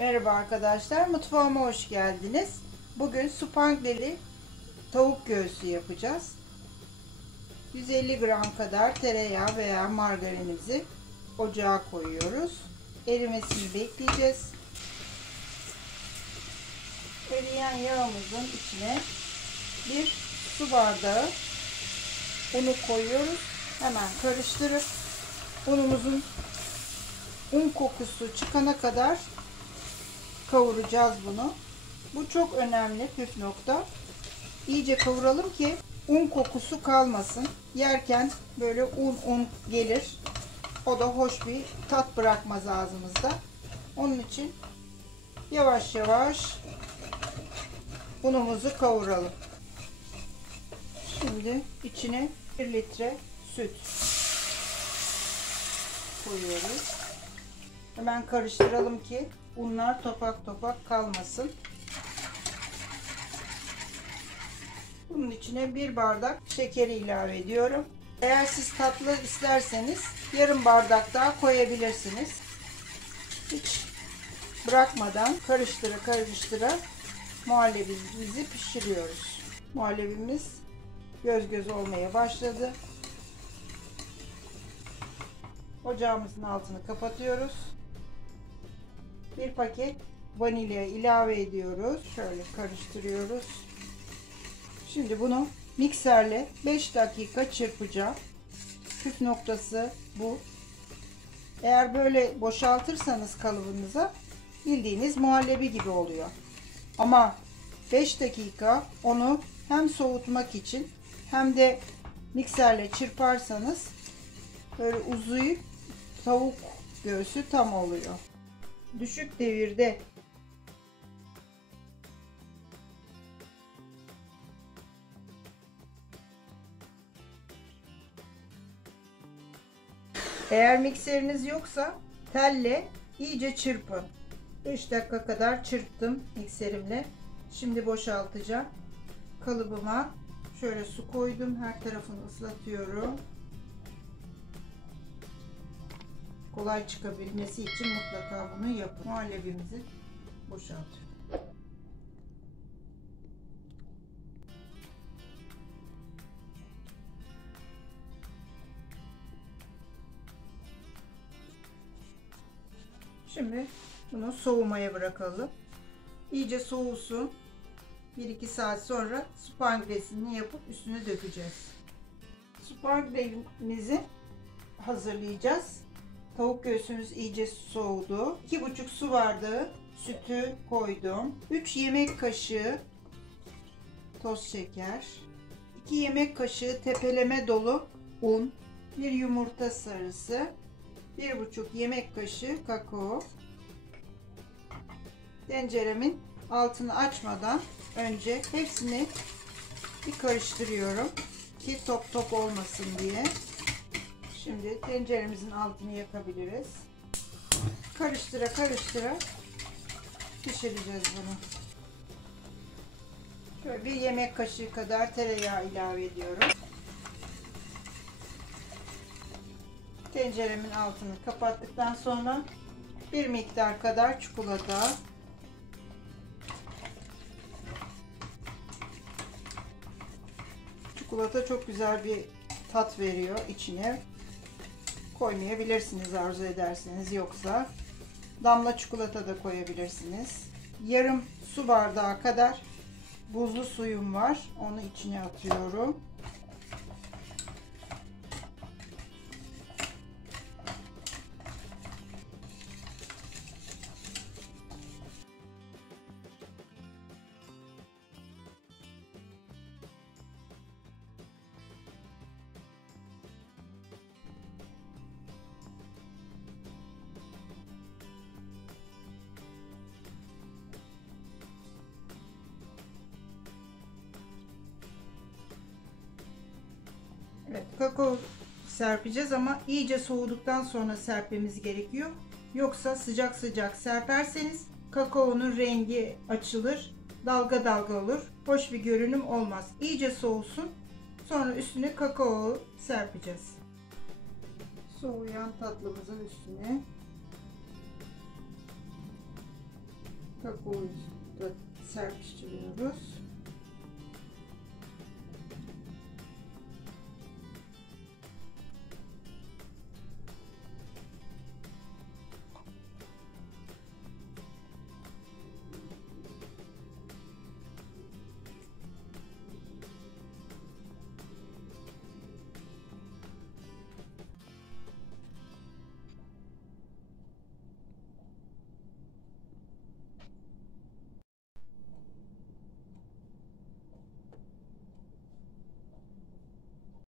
Merhaba arkadaşlar, mutfağıma hoş geldiniz. Bugün spangleli tavuk göğsü yapacağız. 150 gram kadar tereyağı veya margarinimizi ocağa koyuyoruz. Erimesini bekleyeceğiz. Eriyen yağımızın içine bir su bardağı unu koyuyoruz. Hemen karıştırıp unumuzun un kokusu çıkana kadar kavuracağız bunu. Bu çok önemli püf nokta. İyice kavuralım ki un kokusu kalmasın. Yerken böyle un gelir. O da hoş bir tat bırakmaz ağzımızda. Onun için yavaş yavaş unumuzu kavuralım. Şimdi içine 1 litre süt koyuyoruz. Hemen karıştıralım ki unlar topak topak kalmasın. Bunun içine 1 bardak şekeri ilave ediyorum. Eğer siz tatlı isterseniz yarım bardak daha koyabilirsiniz. Hiç bırakmadan karıştıra muhallebimizi pişiriyoruz. Muhallebimiz göz göz olmaya başladı. Ocağımızın altını kapatıyoruz. 1 paket vanilya ilave ediyoruz. Şöyle karıştırıyoruz. Şimdi bunu mikserle 5 dakika çırpacağım. Püf noktası bu. Eğer böyle boşaltırsanız kalıbınıza bildiğiniz muhallebi gibi oluyor. Ama 5 dakika onu hem soğutmak için hem de mikserle çırparsanız böyle uzayıp tavuk göğsü tam oluyor. Düşük devirde eğer mikseriniz yoksa telle iyice çırpın. 5 dakika kadar çırptım mikserimle. Şimdi boşaltacağım. Kalıbıma şöyle su koydum. Her tarafını ıslatıyorum. Kolay çıkabilmesi için mutlaka bunu yapın. Muhallebimizi boşaltıyorum. Şimdi bunu soğumaya bırakalım. İyice soğusun. 1-2 saat sonra spanglesini yapıp üstüne dökeceğiz. Spanglemizi hazırlayacağız. Tavuk göğsümüz iyice soğudu. 2,5 su bardağı sütü koydum. 3 yemek kaşığı toz şeker. 2 yemek kaşığı tepeleme dolu un. 1 yumurta sarısı. 1,5 yemek kaşığı kakao. Tenceremin altını açmadan önce hepsini bir karıştırıyorum ki top top olmasın diye. Şimdi tenceremizin altını yakabiliriz. Karıştıra pişireceğiz bunu. Şöyle 1 yemek kaşığı kadar tereyağı ilave ediyorum. Tenceremin altını kapattıktan sonra bir miktar kadar çikolata, çikolata çok güzel bir tat veriyor içine. Koymayabilirsiniz arzu ederseniz, yoksa damla çikolata da koyabilirsiniz. Yarım su bardağı kadar buzlu suyum var. Onu içine atıyorum. Evet, kakao serpeceğiz ama iyice soğuduktan sonra serpmemiz gerekiyor. Yoksa sıcak sıcak serperseniz kakaonun rengi açılır, dalga dalga olur. Hoş bir görünüm olmaz. İyice soğusun. Sonra üstüne kakao serpeceğiz. Soğuyan tatlımızın üstüne Kakaoyu da serpiştiriyoruz.